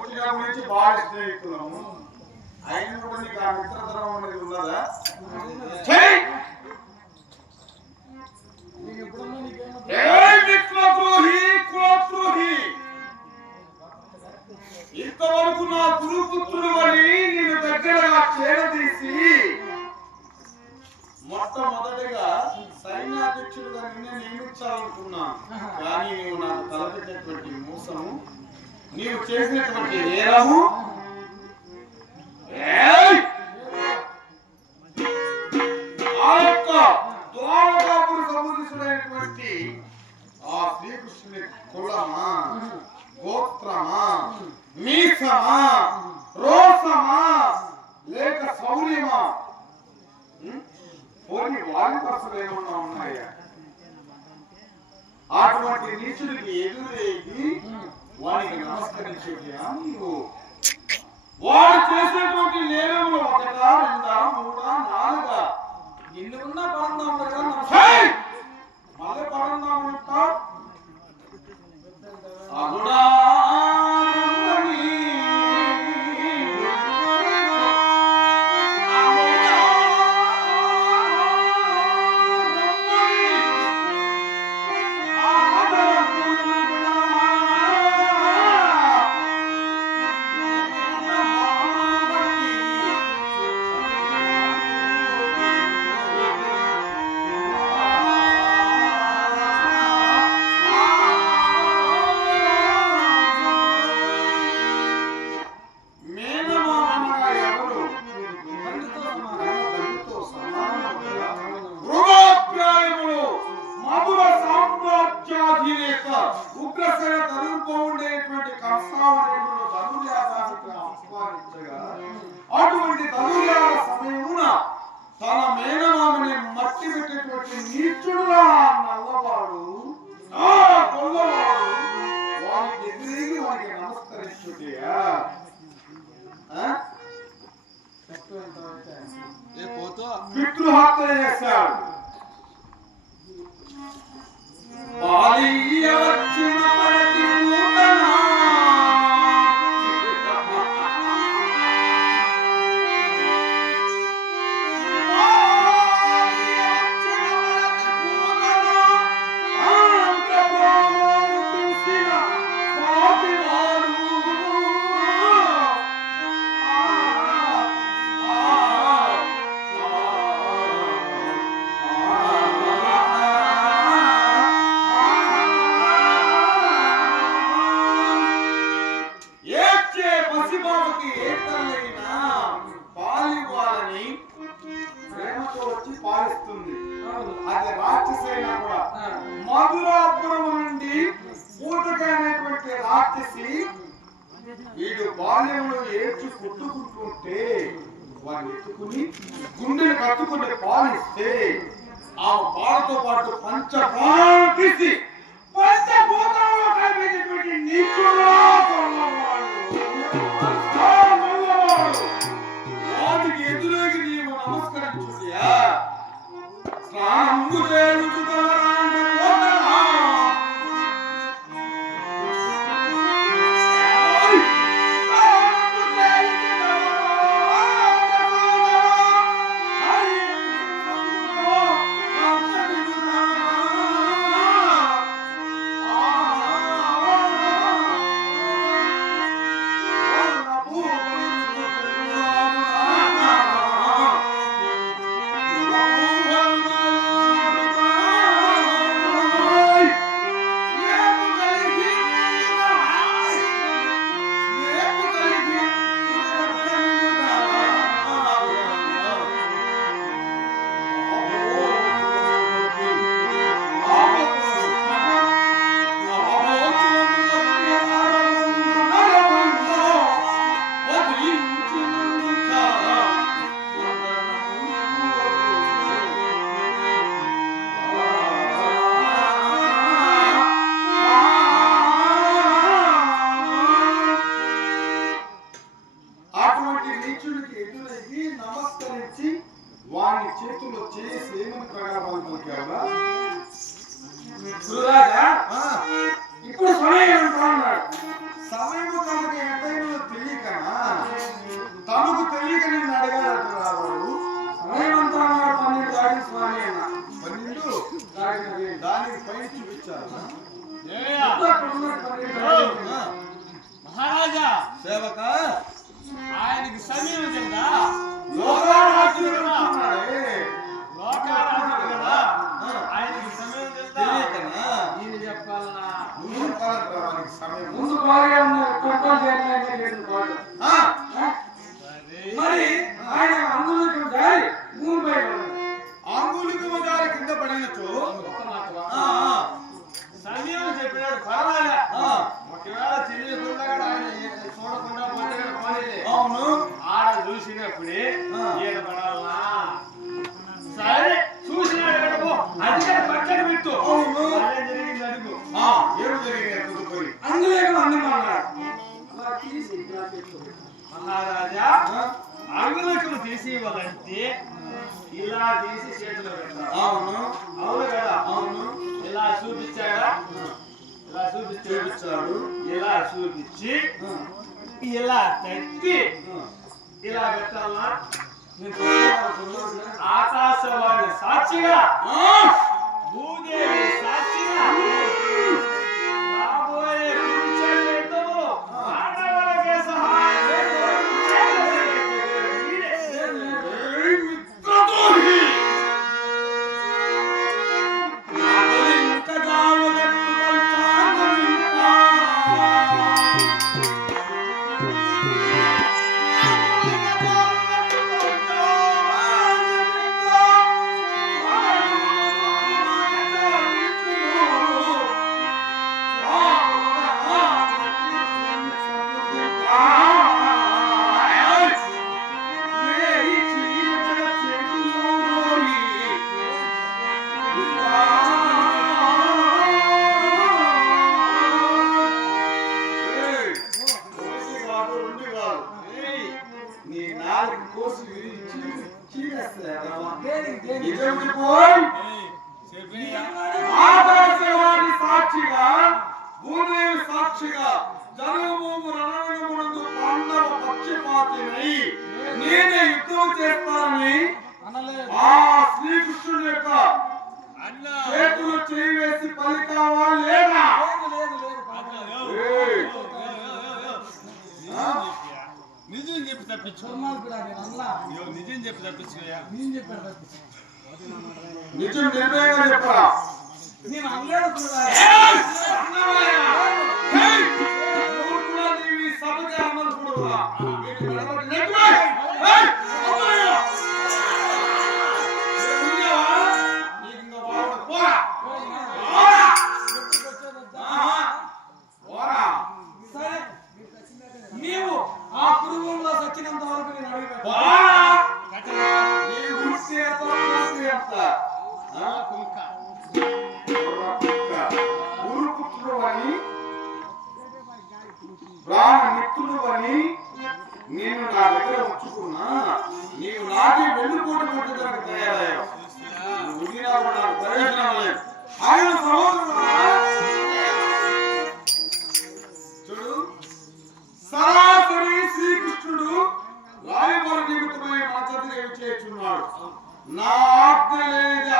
పుట్టినప్పటి నుంచి బాగా స్నేహితులము అయిన కూడా నీకు ఆ మిత్రతరం అనేది ఉన్నదా ఇంతవరకు నా గురుపుత్రుడు అని నేను దగ్గరగా చేరదీసి మొట్టమొదటిగా సైన్యాధ్యక్షుడుగా నిన్నే నియమించాలనుకున్నాను. కానీ నువ్వు నాకు తలపెట్టినటువంటి మోసము నీవు చేసినటువంటి నేరము ఏయ్! ఆ యొక్క ద్వారకాపురి సంబంధించినటువంటి ఆ శ్రీకృష్ణుని కులమా గోత్రమా మీసమా రోసమా లేక శౌర్యమా ఉం? పోనీ వారి పర్సలు ఏమన్నా ఉన్నాయా అటువంటి నీచుడికి ఎదురేగి వానికి నమస్కరించేటియా నీవు. వాడు చేసేటువంటి నేరములు ఒకటా రెండా మూడా నాలుగా? ఎన్ని ఉన్నా పరందాం కదా కంసావరణులు ధనుర్యాగానికి ఆహ్వానించగా అటువంటి ధనుర్యాగ సమయమున తన మేనమామని మట్టి పెట్టేటువంటి నీచుడులా నల్లవాడు ఆ గొల్లవాడు వానికి ఎదురేగి వానికి ఎంతవరకు? ఏ పోతో? పితృహత్య చేశాడు రాక్షసైనా కూడా. మధురాపురం నుండి పూతకైనటువంటి రాక్షసి వీడు బాల్యంలో ఏడ్చి కొట్టుకుంటుంటే వాడిని ఎత్తుకుని గుండెలు కట్టుకుని పాలిస్తే ఆ పాలతో పాటు పంచ ప్రాణాలు జీవితం వచ్చి స్నేహం ప్రకారం పలికావా గురురాజా ఇప్పుడు సమయం అంటున్నాడు సమయం తనకు ఎంతైనా తెలియక తనకు తెలియక నేను అడిగాడు రావాడు సమయం అంటున్నాడు పన్నెండు దాడి స్వామి అన్న. పన్నెండు? దానికి పైన చూపించారు మనకి సమయం ముందు బాగా కంట్రోల్ చేయలేదు మహారాజా ఆంగ్లకులు తీసేవాలంటే ఇలా తీసి చేతిలో అవును. అవును కదా? అవును. ఇలా చూపించాడా? ఇలా చూపించి చూపించాడు. ఇలా చూపించి ఇలా తట్టి ఇలా పెట్టాలా? ఆకాశవాణి సాక్షిగా. భూదేవి సాక్షిగా. సాక్షిగా భూదేవి సాక్షిగా జనభూము రణరంగమునందు పాండవ పక్షపాతిని నేనే యుద్ధం చేస్తానని ఆ శ్రీకృష్ణుడి యొక్క చేతులు చేయి వేసి పలికావా లేదా? నిజం చెప్పి తప్పించు నిజం చెప్పి తప్పించు నిజం నిర్ణయంగా చెప్పరా మేమందరం కూడా నీవు ఆ కుటుంబంలో సచ్చినంత వరకు నేను అడిగాను ఉన్నటువంటి మూడు తనకు దయాలయం ప్రయోజనాలయం ఆయన సహోదరుడు చూడు సరాసరి శ్రీకృష్ణుడు రాయవారి నిమిత్తమై మద్దతుగా విచ్చేస్తున్నాడు నా ఆజ్ఞ లేదా